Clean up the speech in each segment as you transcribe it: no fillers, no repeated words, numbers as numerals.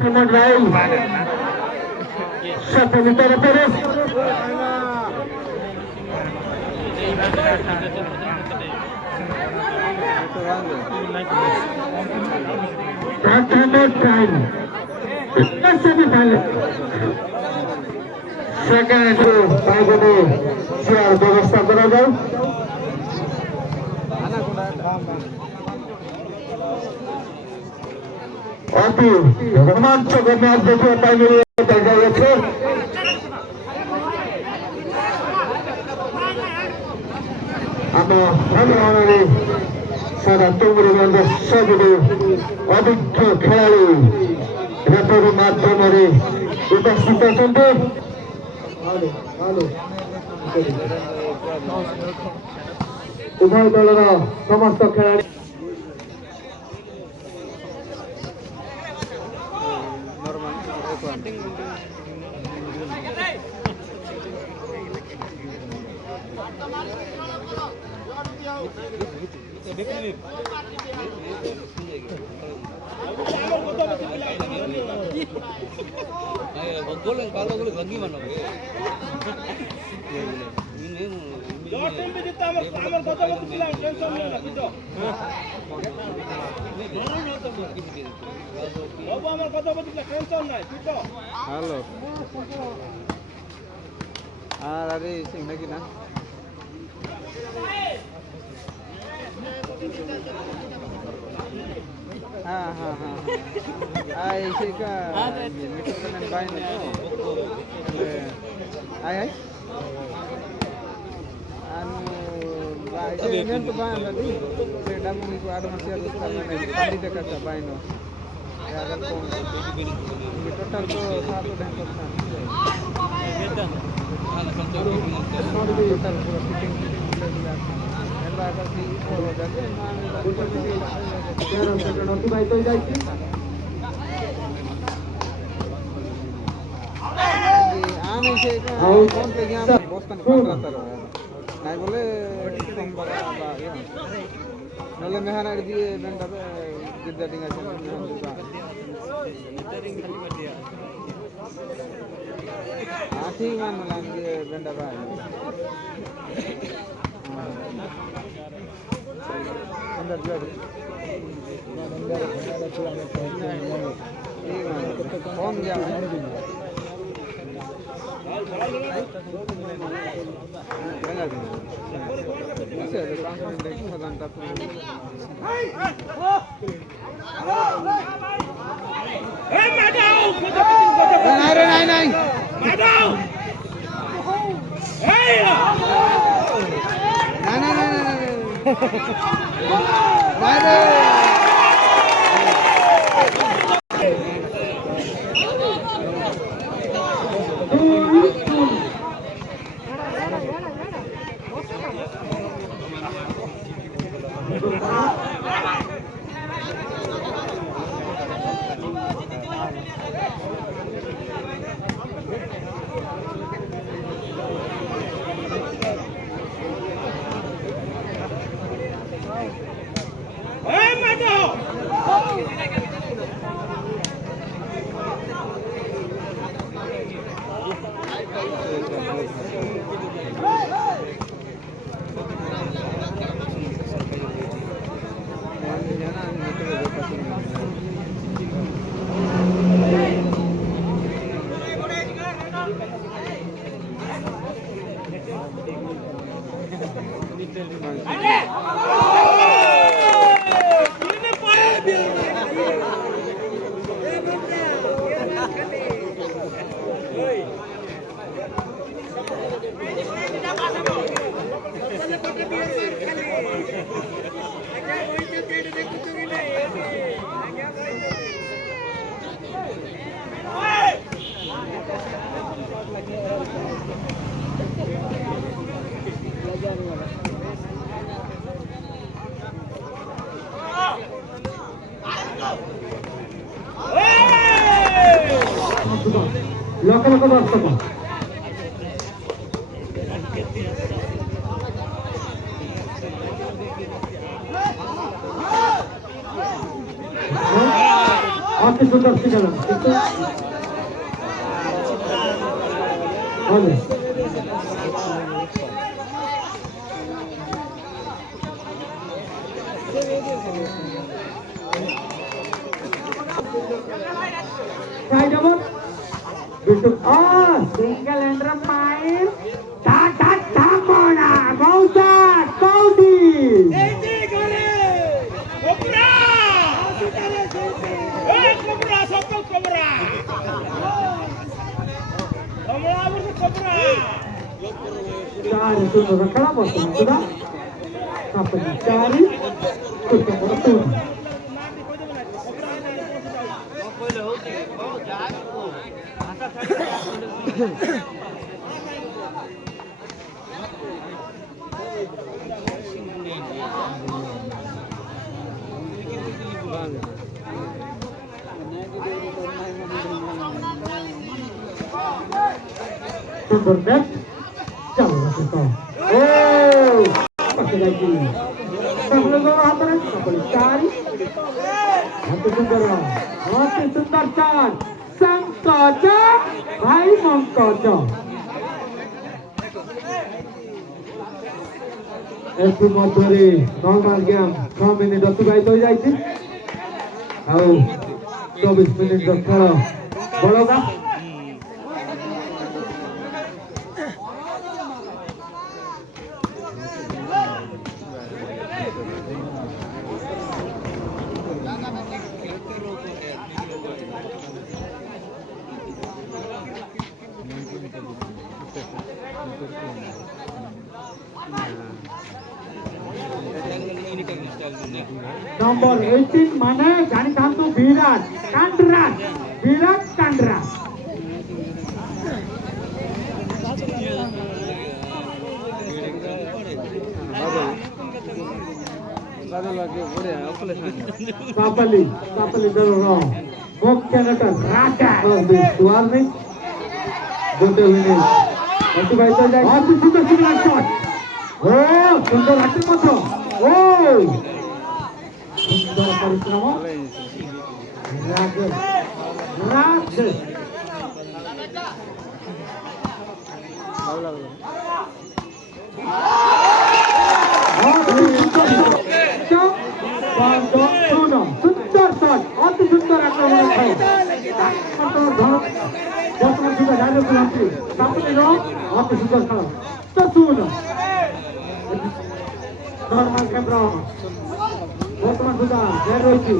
Muhammad Rail. Satu meter terus. That time. Semi-final. Second বাইরে chair ব্যবস্থা করা যায় অতি রোমাঞ্চকর ম্যাচ দেখে বাইরে দেখা গেছে আমরা সারা তমুরগঞ্জের সবগুলো অভিজ্ঞ খেলাড়ি রেফারির মাধ্যমে উপস্থিত আছেন উভয় দলের সমস্ত খেলাড়ি হ্যালো আর আরে সিং নাকি না हाँ हाँ हाँ ऐसे का मीटर बाय ना आय आय anu event bahan tadi sedang mengikut ada masih harus karena tadi dekat bahan no ya agar kong total to 1% total pura fitting agar si हो जाते नोटी भाई तो जाती आने से कौन पे गया बॉस का निकाल रहा था नहीं बोले कम बड़ा नले मेहना दिए बेंटा पे जिद्दा डिंगा से हाँ ठीक है ना दिए बेंटा पे अंदर जाओ कौन जाओ Local dर्शक आपके Sudarshan Olha. Sai double. Betul. Oh, single and main. Tata Tamona, Mausa, Saudi. Cari itu berkala bos, sudah. Apa dicari? Tutup betul. Berdet, jauh kita. Oh, pakai lagi. Sebelum apa lagi? Apa dicari? Hati sundar can. Sang kaca, hai mong kaca. একটু মধ্যে normal game 6 minute অতিবাহিত হয়ে যাচ্ছে ଆଉ 24 ମିନିଟର ଖେଳ ବଳକା Nomor 18 mana Jani Tantu Virat Kandras. Kapali dorong. Mukhya nata Raja. Warning. Good evening. Nanti baik saja. Nanti sudah shot. Oh, sudah lagi motor. Oh. Sudah Parisrama. Raja. सुंदर shot अति सुंदर आक्रमण है वर्तमान सुधा जाने को सामने रो अति सुंदर खेल तो सुन नॉर्मल कैमरा वर्तमान सुधा जय रोची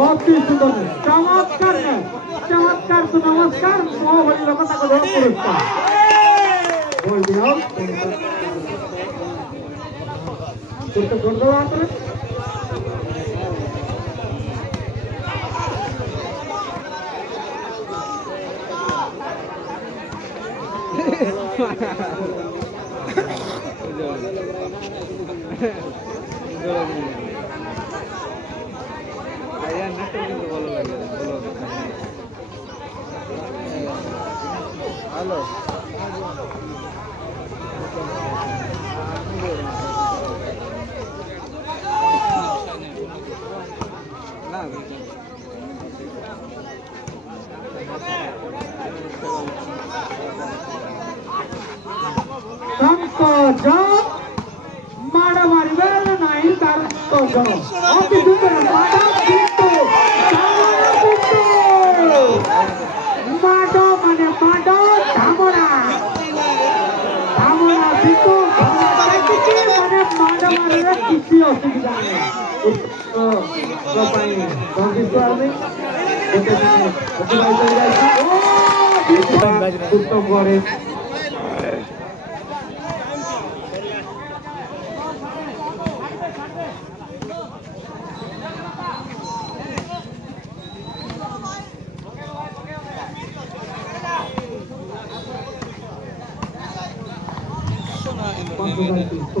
अति सुंदर चमत्कार तो नमस्कार मोहबली लोग तक दोन पुरस्कार बोल दिया तो छोड़ दो आप आया नेट কিন্তু ভালো লাগে ভালো হ্যালো না संकोच मारा मारी वेल नहीं तार तो जो अति सुंदर माडा बिट्टू माडा माने माडा धामोरा बिट्टू माने माडा मारे किसी असुविधा नहीं तो पाई कांग्रेस में उत्तम करे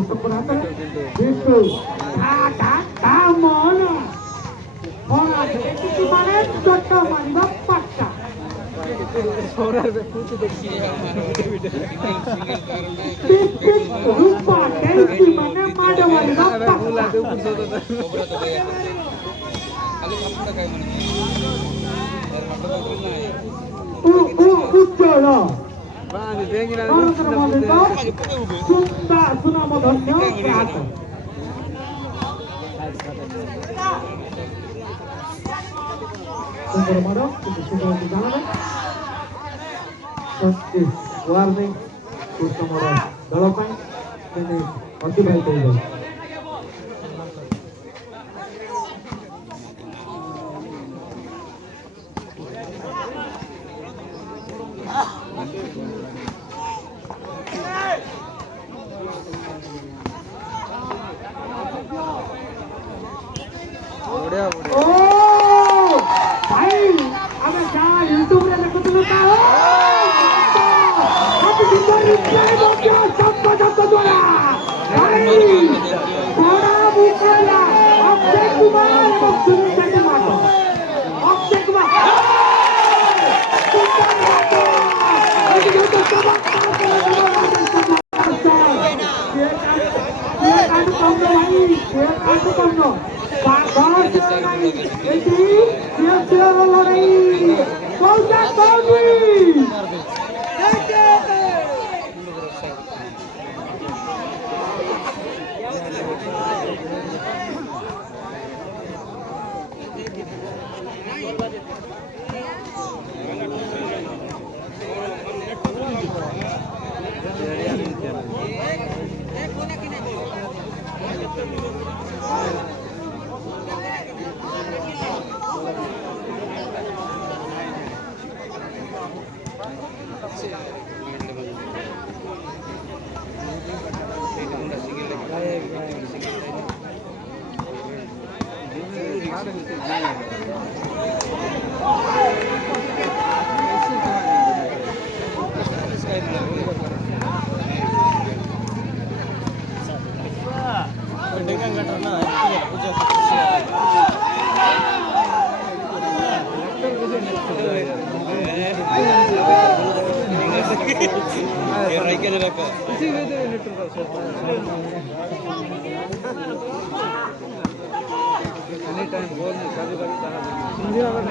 untuk berapa? Itu ada kamu na. Orang itu mana? Jodoh mana? Paksa. Rupa tensi mana mada wali rata. Uccola. Sutta sunama dhanyo prata. Sumber mada itu sudah di sana. Justice warning Kusumara Dalapan ini masih baik saja. Oh, baik. Ada cara YouTube yang aku tahu. Tapi di bawah dia sampai dapat bola. Baik. Bola bukanlah objek kumar maksudnya jadi mana? Objek kumar. Bukan apa. Ini kita coba dia kan kamu lagi. Dia kan kamu. Bagus lagi. Ini dia lari. Bola Tony. Anytime goal में कभी कभी कहा समझिए अगर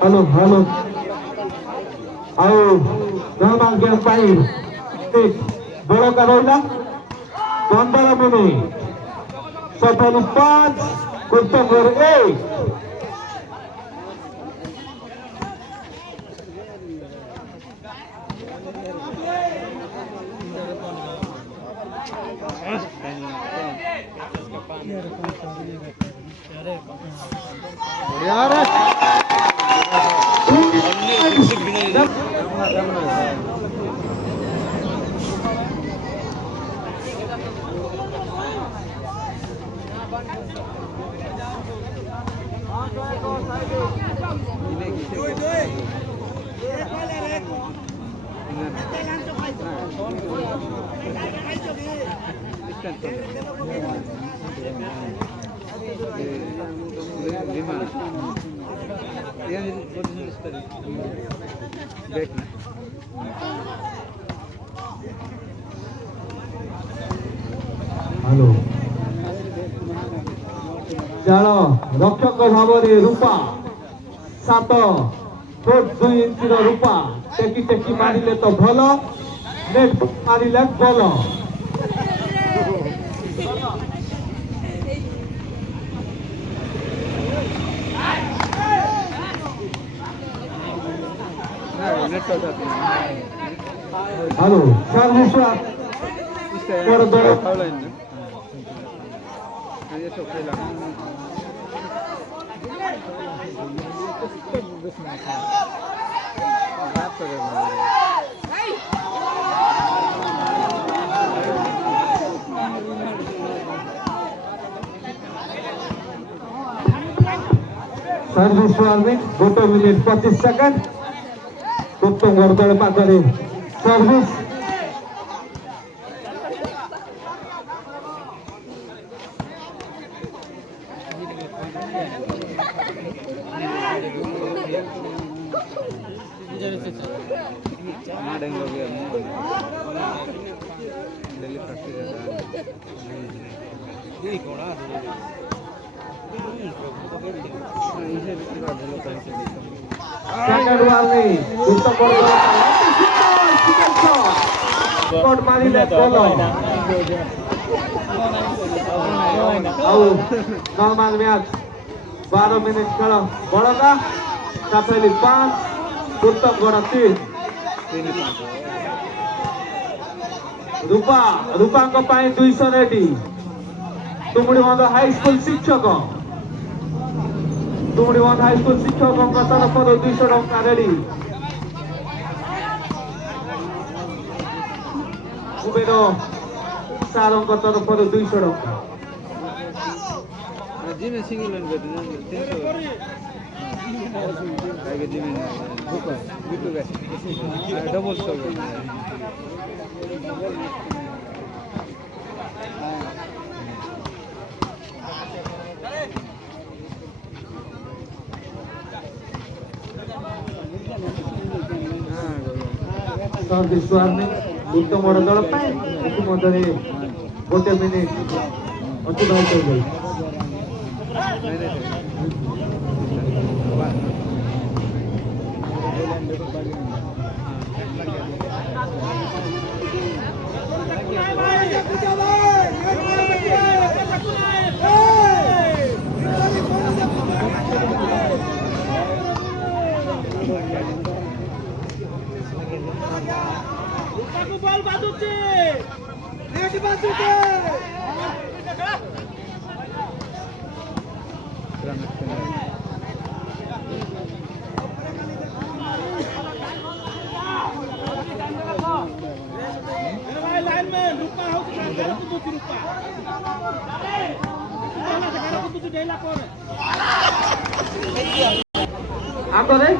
Halo, halo. Ayo, nama yang baik. Bola Carolina, 15 menit. 74 contra 8. Hello चाल रक्षक भाव में रूपा 7 फुट 2 इंच रूपा टेकी टेकी मारिले तो भल नेट मारिले बल हेलो सर्विस पर दल सर्विस वार्निंग 2 मिनिट 25 सेकंड उत्तम वर्दल पाखरे सर्विस सेकंड वार्निंग उत्तम वर्दल शॉट मारिले बल नॉर्मल मैच 12 मिनिट खेल बड़का काफेली 5 उत्तम गढ़ 3 रूपा 200 रेडी तुमड़ी बंध हाई स्कूल शिक्षक तरफ 200 टंका रेडी कुबेर सार तरफ 200 टंका सर्विस वार्निंग उत्तम बड़ दल इतिमध्य 1 मिनिट अतिबाहित हो गई बॉल बाजूचे नेट बाजूचे लाइनमैन रुपा हो कि रुपा आंतरे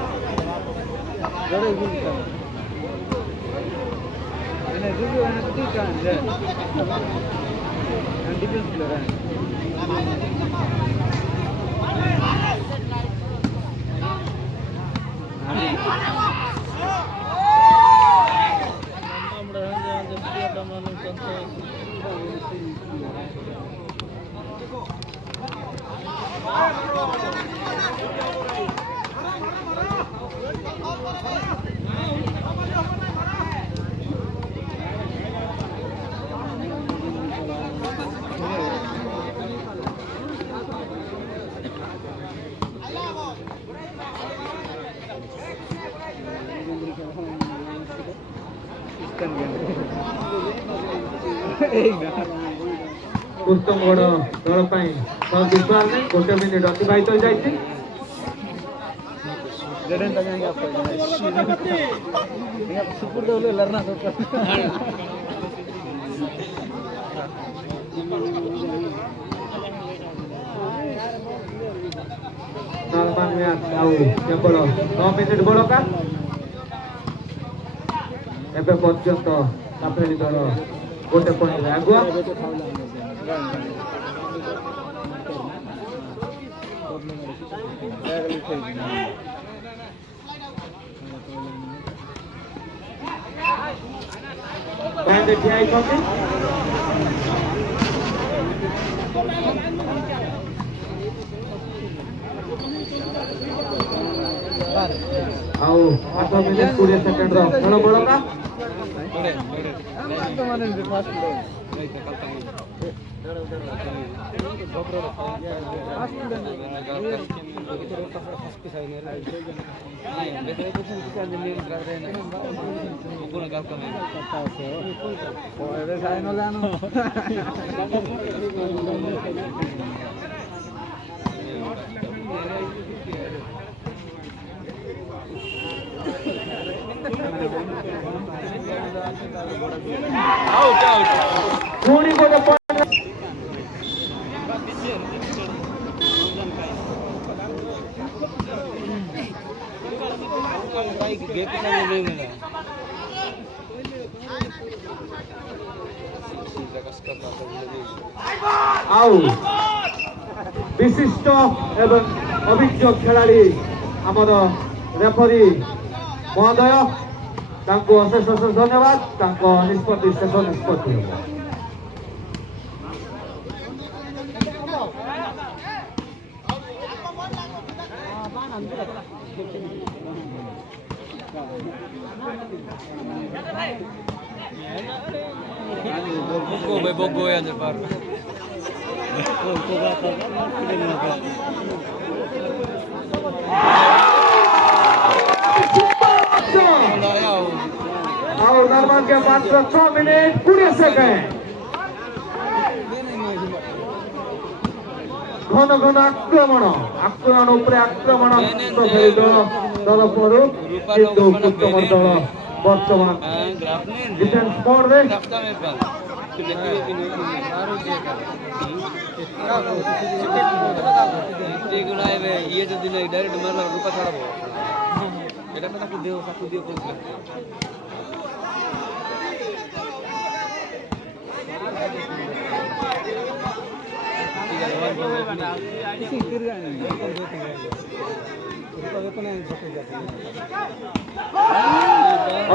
उत्तम गढ़ दल विश्वास 1 मिनिट अतिबाहित हो जाए केवल 9 मिनिट बड़का ଏବେ ପର୍ଯ୍ୟନ୍ତ କାପେରୀ ଦଳ ଗୋଟେ ପଏଣ୍ଟରେ ଆଗୁଆ। ପଏଣ୍ଟରେ ଠିଆ ହେଇଛନ୍ତି। ଆଉ 8 ମିନିଟ୍ 20 ସେକେଣ୍ଡର ଖେଳ ବଳକା। ପୁଣି ଗୋଟେ ପଏଣ୍ଟ ଆଉ ବିଶିଷ୍ଟ ଏବଂ ଅଭିଜ୍ଞ ଖେଳାଳି ଆମର ରେଫରୀ ମହୋଦୟ, ତାଙ୍କୁ ଅଶେଷ ଅଶେଷ ଧନ୍ୟବାଦ। ତାଙ୍କ ନିଷ୍ପତ୍ତି ଶେଷ ନିଷ୍ପତ୍ତି ହେବ। Bogo ya depan. और नरमान के मात्र 6 मिनट 20 सेकेंड। घन घन आक्रमण उपरे आक्रमण खेली दल तरफरु किंतु उत्तम दल बर्तमान डिफेंस मोड रे ये जो दिन डायरेक्ट मारला रूपा छाड़बो এটা তো তাকে দেও সাকু দিও কইছিল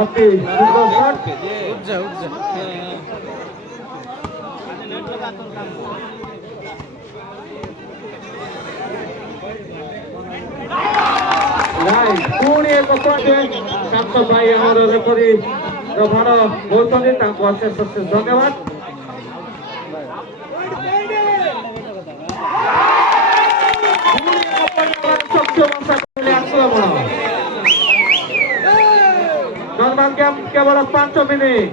ओके सुंदर शॉट उठ जा राइट पुणी एक पॉइंट शांत भाई हमारे रेफरी रभार होतनी तांको अशेष अशेष धन्यवाद। नॉर्मल गेम केवल 5 मिनिट।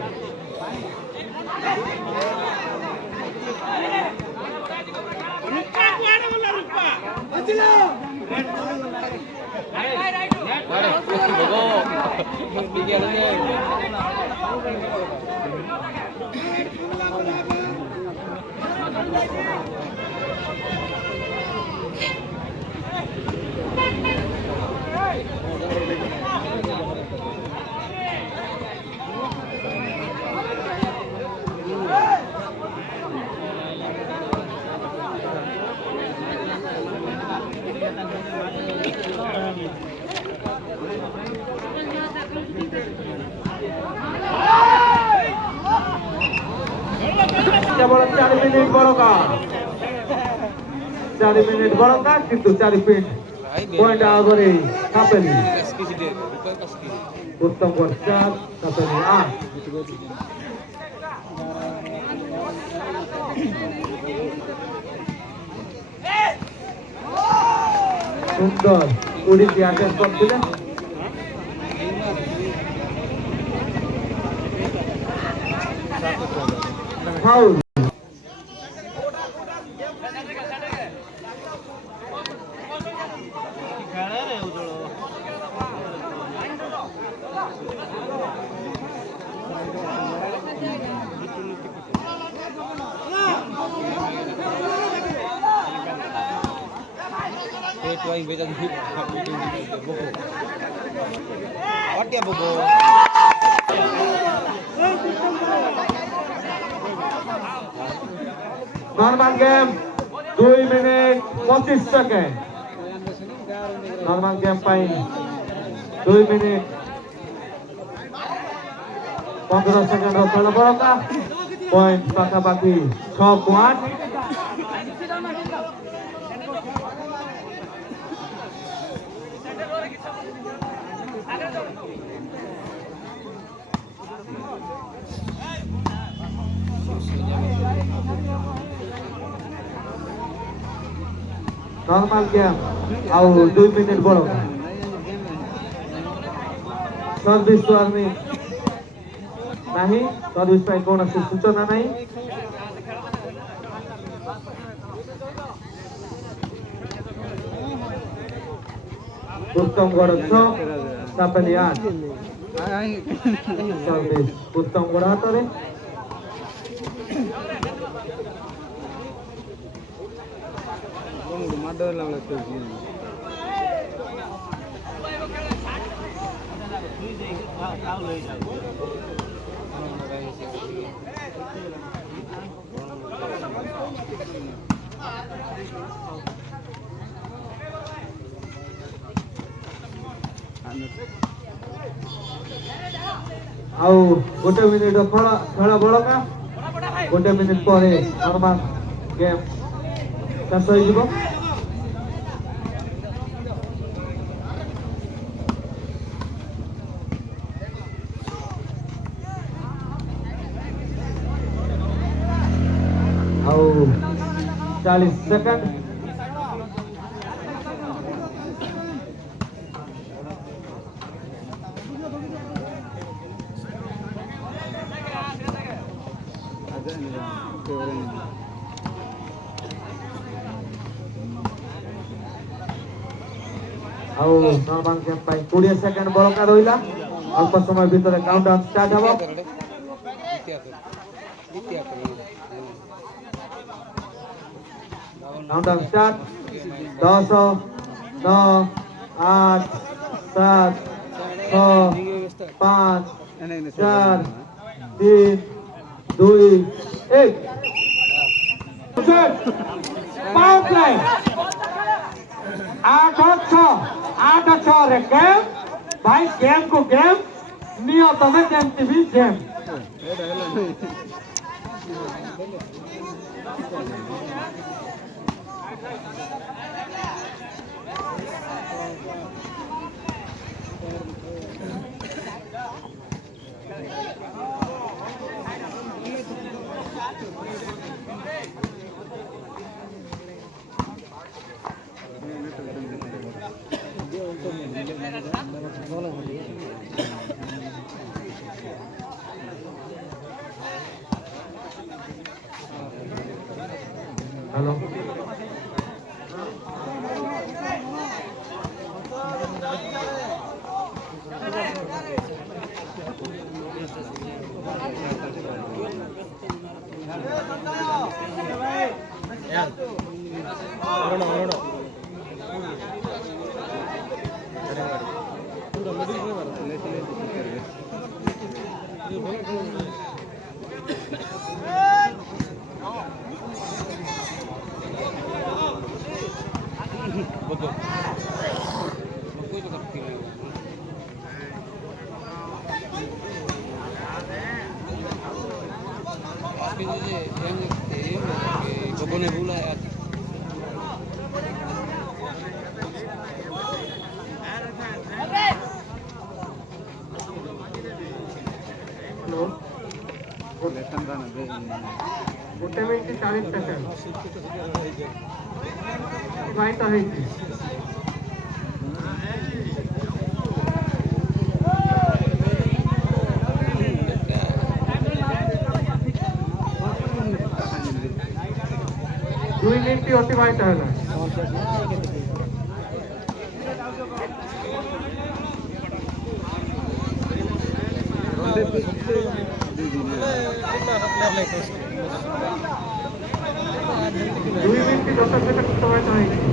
केवल 4 मिनिट बड़का 4 मिनिट बड़का किंतु 4 पॉइंट आगे कापेली उत्तम वर्षात कापेली सुंदर उड़ी अटेस्ट करथिले foul Tuaing beca di. What ya bobo? Normal game 2 minute 25 second normal game pi 2 minute 15 second खेल बड़का पॉइंट पाखापाखि 6-8 नॉर्मल गेम आउ 2 मिनिट बड़का सर्विस वार्निंग नहीं सर्विस पाई कौन सूचना नहीं उत्तम गढ़ 6 सापेली 8 सर्विस उत्तम गढ़ हाथ में आउ गोटे मिनिट खेल बड़का गोटे मिनिट पर नॉर्मल गेम शेष हो आउ 40 सेकंड आउ नॉर्मल गेम पाई 20 सेकंड बड़का रहिला अल्प समय भीतर काउंटडाउन स्टार्ट हबो काउंटडाउन स्टार्ट 10 9 8 7 6 5 4 3 2 1 पावर प्ले 8-6 रे गेम भाई गेम को गेम नियत में जेमती भी गेम हेलो ने बुलाया गोटे मिनिट 40 सेकेंड भाई तो है 2 मिनिट अतिबाहित है दुई मिनिट 10 सेकेंड अतिबाहित है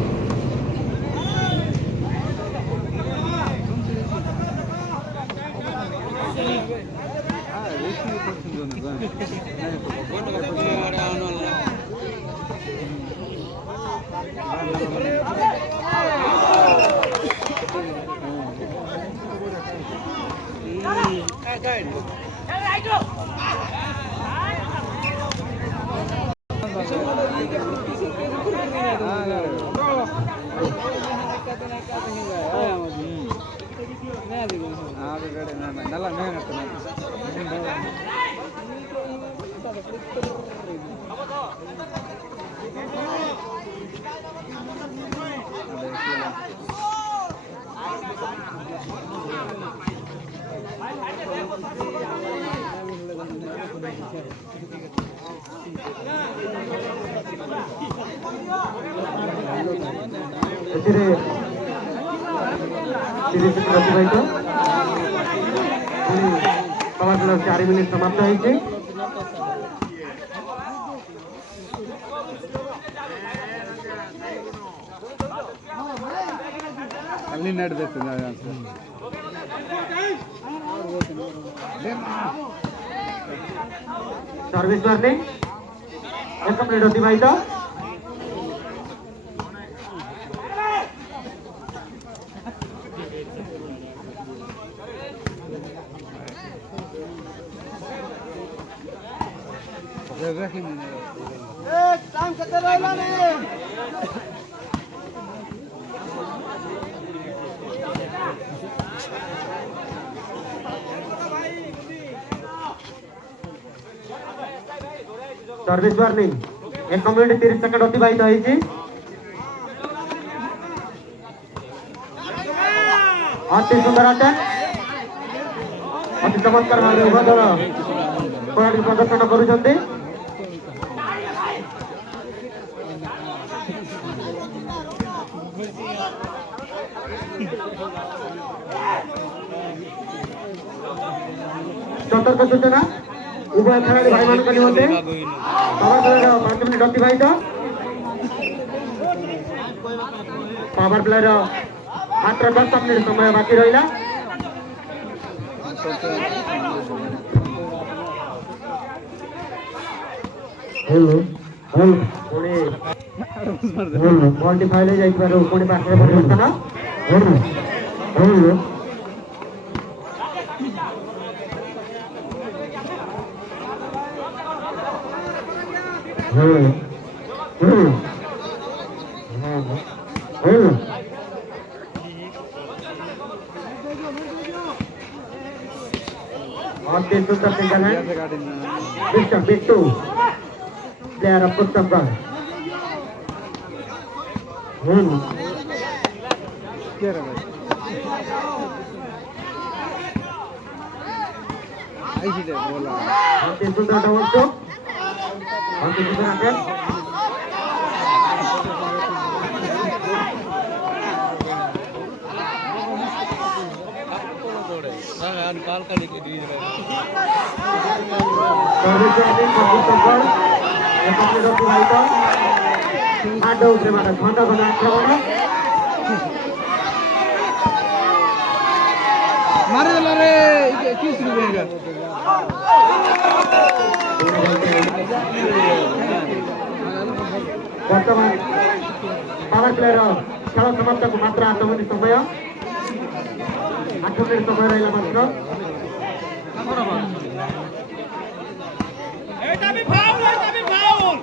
ଏଥିରେ 30 ସେକେଣ୍ଡ ଅତିବାହିତ ପୁଣି ପାୱାର ପ୍ଲେ 4 ମିନିଟ୍ ସମାପ୍ତ ହେଇଛି। ಅಲ್ಲಿ ನಡೆದಿತ್ತು सर्विस वार्निंग 1 मिनिट अतिबाहित। टाइम केते रहला ने सर्विस वार्निंग 1 मिनिट 30 सेकंड अतिबाहित होइछि। अति सुंदर अटैक अति चमत्कार भाव उभय दल खेलाड़ी प्रदर्शन करुछन्ति। सतर्क सूचना उभय खेलाड़ी भाई मान निमंते पावर प्ले 5 मिनिट अतिबाहित। पावर प्ले मात्र 10 मिनिट समय बाकी रहिला। हेलो हेलो पुणी बॉल फाइल जाइबार पुणी पाखरे परिवर्तन hello hello Mr. Bittu, player of Kuttampur. काल का लेके दी मारेला रे किस रुवेगा वर्तमान पावर प्लेयर खेल समाप्त को मात्र 8 मिनिट समय 8 मिनिट समय रहिला मात्र এটা বি ফাউল এটা বি ফাউল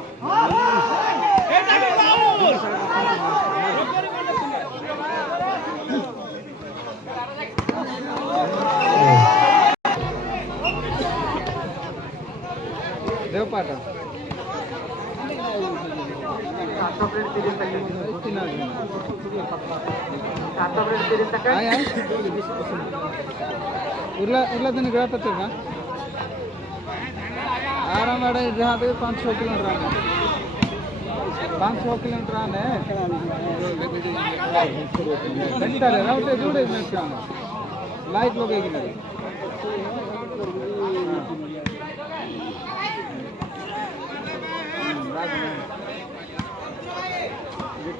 देव पाटा 7 minute 30 second 7 minute 30 second I Urla दिन गया था तेरा आराम आड़े जहाँ पे 500 किलोमीटर आने 500 किलोमीटर आने घंटा रहे राउटे जुड़े मिनट का लाइट लगेगी नहीं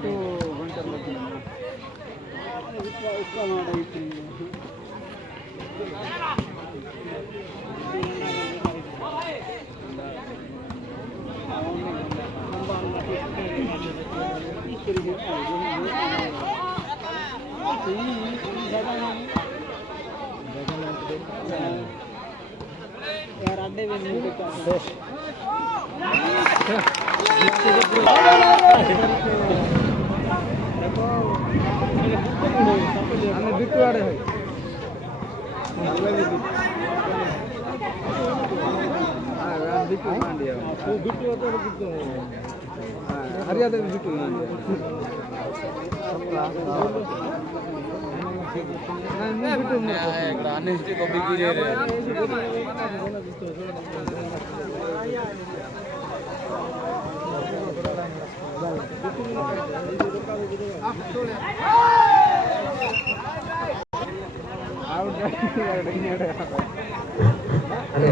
तो घंटा लगेगा उसका यार अड्डे में नहीं देखा हमें बिट्टू आड़े है बिट्टू मांडिया वो बिट्टू होता है बिट्टू हरियाणा में बिट्टू मांडिया नहीं बिट्टू अनएस्टी कॉपी की रे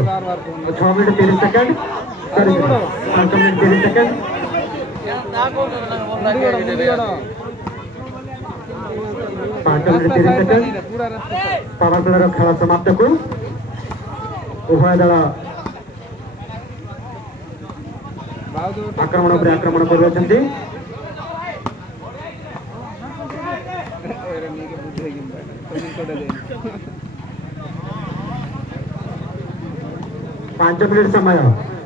बार 6 minute 30 second 5 minute 30 second 5 minute 30 second power player खेल समाप्त को उभय दल आक्रमण पर आक्रमण कर 5 मिनट समय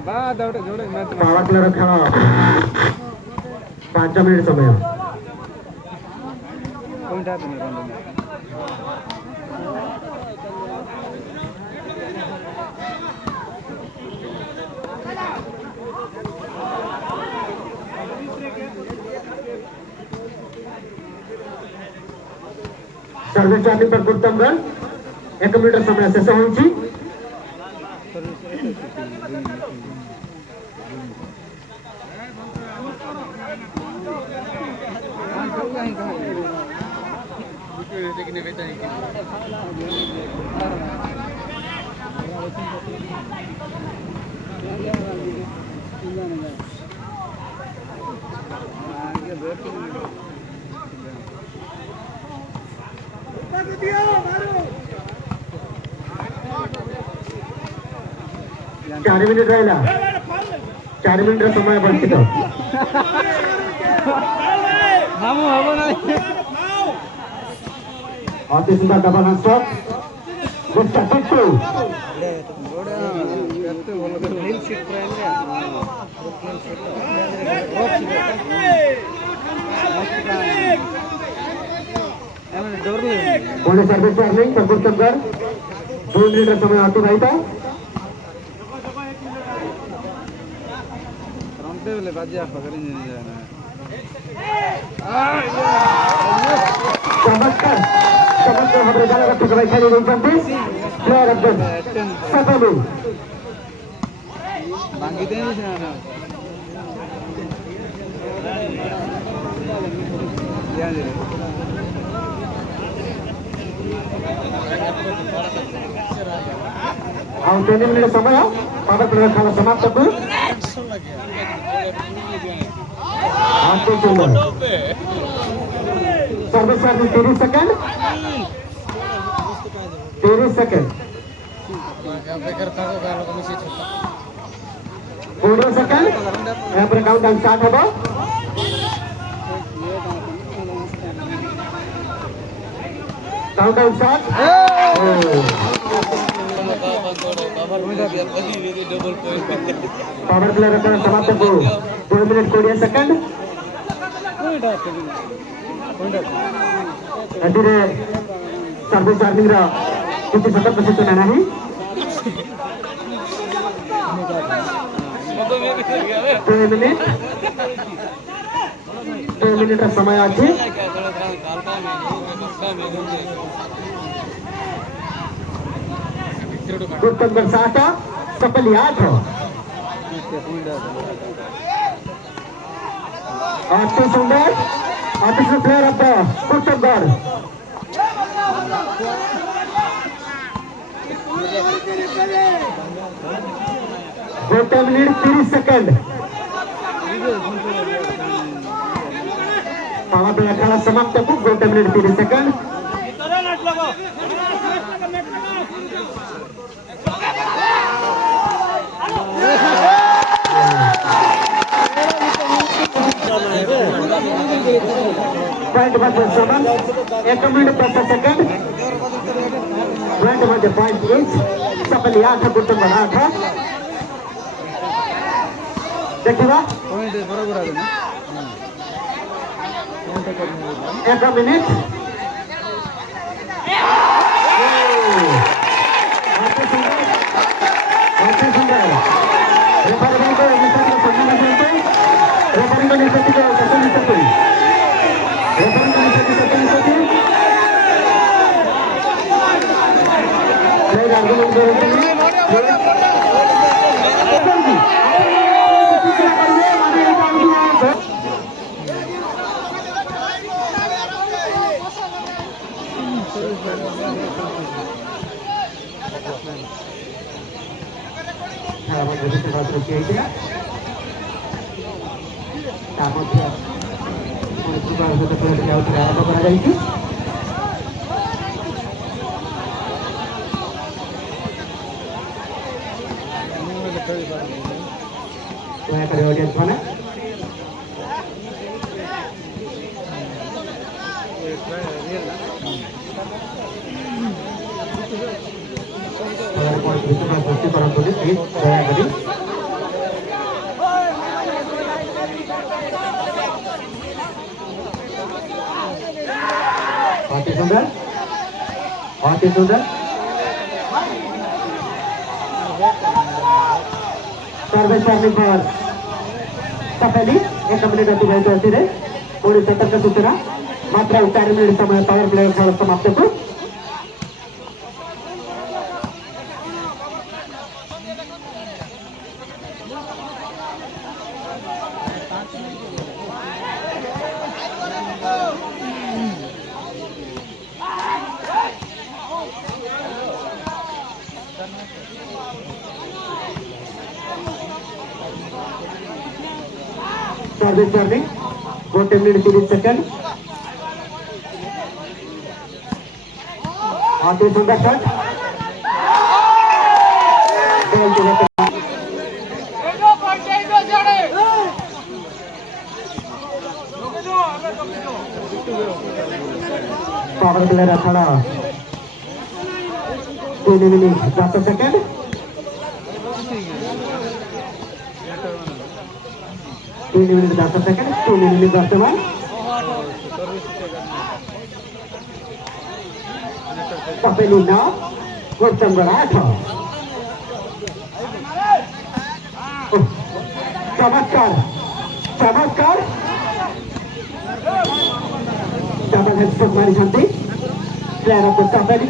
पावर प्लेयर खेल 5 मिनट समय सर्विस चार्जिंग पर गुरुत्तमगढ़ 1 मिनट समय शेष होइछि चार मिनिट राहिला 4 मिनिट समय बंचित अति सुंदर डबल शॉट गुस्सा टिट्टू पुणे सर्विस चार्जिंग पर गुरुत्तमगढ़ 2 मिनिट समय अतिबाहित चमत्कार चमत्कार भाव जाल रक्षक भाई खेली प्लेयर ऑफ द सेकंड ଆଉ 3 ମିନିଟ ସମୟ ପାवर ପ୍ଲେयर ଖେଳ ସମାପ୍ତ କୁ सर्विस चार्जिंग 30 सेकंड 20 सेकंड यहाँ पर काउंटडाउन स्टार्ट होगा काउंटडाउन स्टार्ट पावर प्लेयर समाप्त को 2 मिनट 20 सेकंड एदिरे सर्विस चार्जिंग रा किसी सतर्क सूचना नहीं 2 मिनट समय अच्छी गुरुत्तमगढ़ 7 सपली 8 अति सुंदर प्लेयर ऑफ द गुरुत्तमगढ़ 1 मिनट 30 सेकंड पावर प्लेयर खेल समाप्त को 1 मिनट 30 सेकंड पॉइंट बस समान 1 minute 50 second 20 points each. Sapali 8 Kutumbar 8. देखिए पॉइंट बराबर आ गए ना 1 मिनट ऑडियंस माने अति सुंदर सर्विस करने पर सफली 1 मिनट अतिबाहित होती पुणी सतर्क सूचना मात्र 4 मिनिट समय पावर प्ले खेल समाप्त को सर्विस टर्निंग 1 मिनट 30 सेकंड अति सुंदर शॉट पावर प्लेयर अखाड़ा 3 मिनट 10 सेकंड तीन मिनट 10 सेकंड 3 मिनट 10 सेकंड सपेली 9 कुतुम्बर 8 चमत्कार चमत्कार डबल हेडशॉट मारी छंती प्लेयर ऑफ द सपेली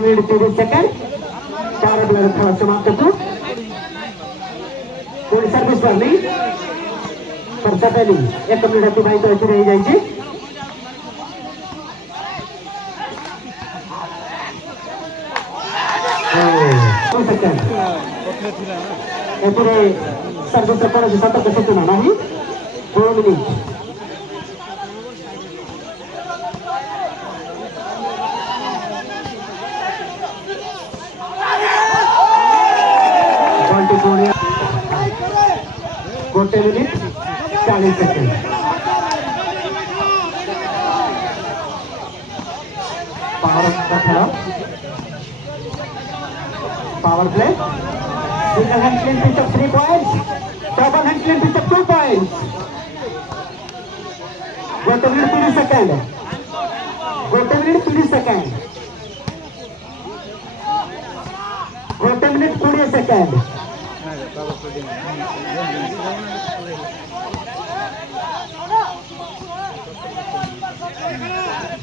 मिनट 30 सेकंड पावर प्लेयर खेल समाप्त को पूरी सर्विस करनी पर सपेली 1 मिनट अतिबाहित होती रही जाइए सर्विस कौन सतर्क सूचना नहीं 2 मिनट गोटे minute 40 second power play single hand clean pitch of 3 points double hand clean pitch of 2 points गोटे मिनट 30 सेकंड गोटे मिनट 30 सेकंड गोटे मिनट 20 सेकंड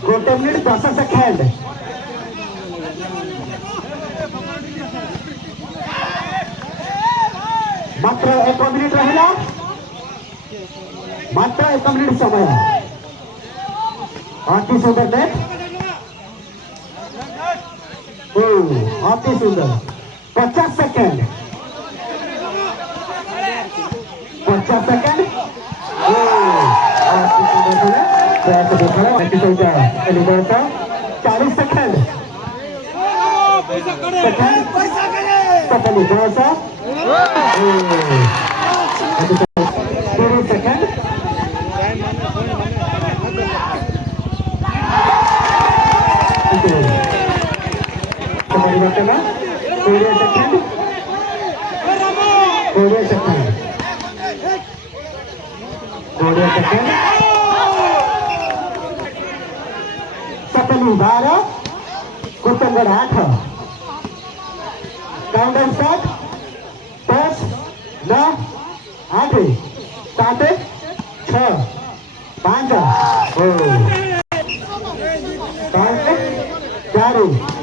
गोटे मिनट 10 सेकंड मात्र 1 मिनिट रहिला मात्र 1 मिनिट समय अति सुंदर नेट अति सुंदर 50 सेकंड 50 सेकंड अति सुंदर प्रयास देखा नेट सहित एलिबर 40 सेकंड सेकंड सपेली 10 30 सेकंड परिवर्तन 20 सेकंड 20 सेकंड 20 सेकंड सपनी 12 कुतंगड़ 8 काउंटर स्टार्ट 10 9 8 7 6 5 4 4